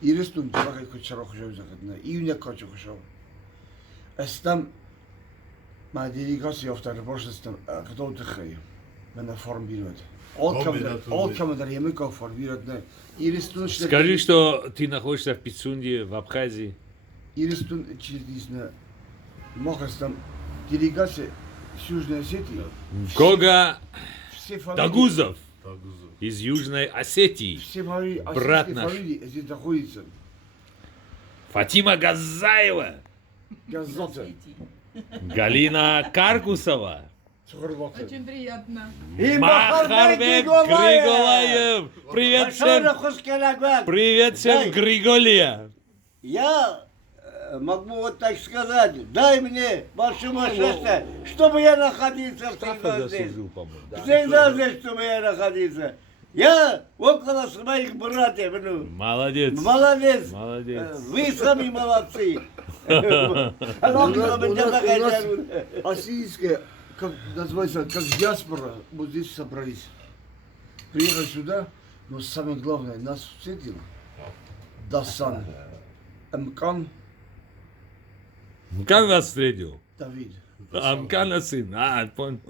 Ирестун чарахай кучаро хушав закатна. Июня качо хушав. Estăm maar delegatie of daar borsten gedood ge. Met een vorm binnen. Al kan daar je ook voor binnen. Ирестун. Скажи, что ты находишься в Пицунде, в Абхазии. Ирестун через на Мохастам делегация с Южной Осетии. Гога Все фамилии. Дагузов из Южной Осетии. Все фамилии. Брат наш. Здесь находится. Фатима Газаева. Газота. Галина Каркусова. Очень приятно. Махарбек Григолаев. Привет всем. Привет всем, Григолия. Я могу вот так сказать, дай мне большое счастье, чтобы я находился всегда здесь. Всегда здесь, чтобы я находился. Я около своих братьев. Ну. Молодец. Молодец. Молодец. Вы сами молодцы. Ассирийская, как называется, как диаспора, вот здесь собрались. Приехали сюда, но самое главное, нас встретил Дасан, Амкан, Как вас встретил? Давид. Амкана сын. Понял.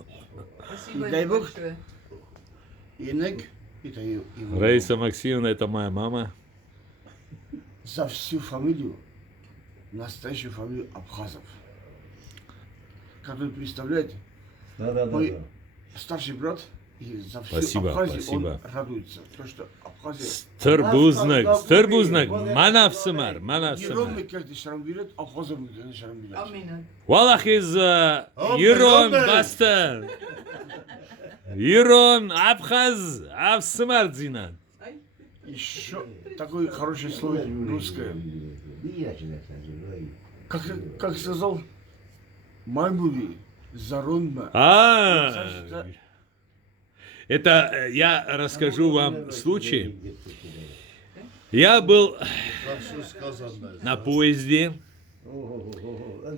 Спасибо Дай Бог. большое. Инек, это его. Раиса Максимовна, это моя мама. За всю фамилию, настоящую фамилию Абхазов. Как вы представляете, мой старший брат, и за всю Спасибо, Абхазию спасибо. он радуется. То, что Абхазия... Стырбузнак, Манавсымар, Не Манавсымар. ровно каждый шарам берет, Абхазов каждый шарам берет. Амина. Валах из Ирон Баста. Ирон Абхаз Абсымар Зинат. Еще такое хорошее слово русское. Как сказал Маймули, Заронма. Это я расскажу вам случай. Я был на поезде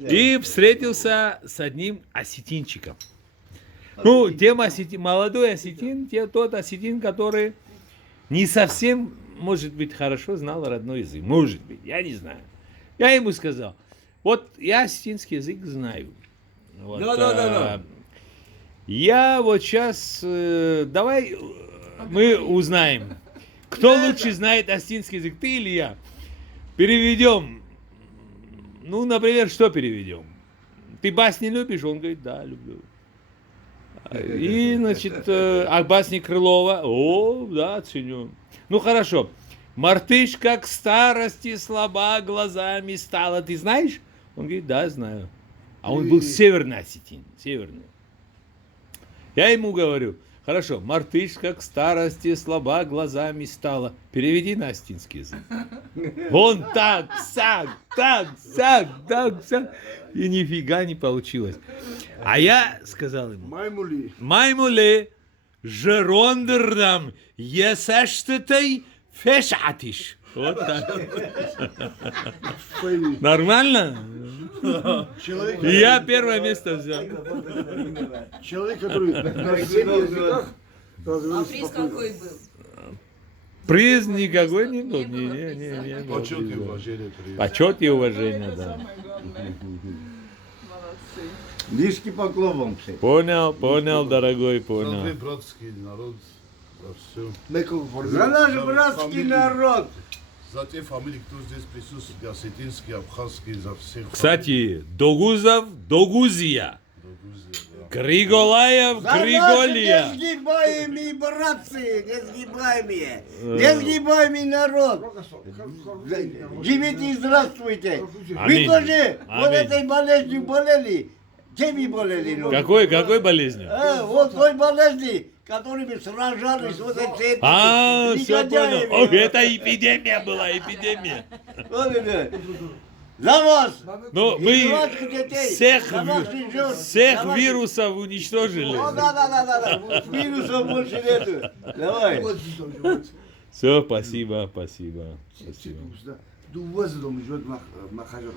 и встретился с одним осетинчиком. Ну, молодой осетин, тот осетин, который не совсем, может быть, хорошо знал родной язык. Может быть, я не знаю. Я ему сказал, вот я осетинский язык знаю. Вот, я вот сейчас, давай мы узнаем, кто лучше знает осетинский язык, ты или я. Переведем. Ну, например, что переведем? Ты басни любишь? Он говорит, да, люблю. И, значит, а басни Крылова? О, да, ценю. Ну, хорошо. Мартышка к старости слаба глазами стала. Ты знаешь? Он говорит, да, знаю. А он был северный осетин, северный. Я ему говорю, хорошо, мартышка к старости слаба глазами стала. Переведи на осетинский язык. Он так, сяк. И нифига не получилось. А я сказал ему, Маймули, жерондердам, есештетей фешатиш. Вот так. Нормально? Человек, И я первое место взял. человек, который на 7 языках А приз какой был? Приз никакой не был. Не был. Почет и уважение. Почет и уважение, да. Молодцы. Низкий поклон вам всем. Понял, дорогой, За понял. братский народ, за все. Меков За наш братский народ. За те фамилии, кто здесь присутствует, осетинский, абхазский, за всех. Кстати, Догузов, Догузия. Григолаев, За Григолия. наши несгибаемые братцы, несгибаемый народ. Живите и здравствуйте. Вы Аминь. тоже вот Аминь. этой болезнью болели. Чем вы болели? Ну? Какой болезнью? Вот той болезни, которыми сражались вот эти Все негодяи. понял. Ох, это эпидемия была, эпидемия. Вот это. За вас! Ну, И мы ваших детей, всех за ваших жен, всех за ваших- вирусов уничтожили. О, да. Вирусов больше нету. Давай. Все, спасибо. Du văzut, domnul Jod Mahajor.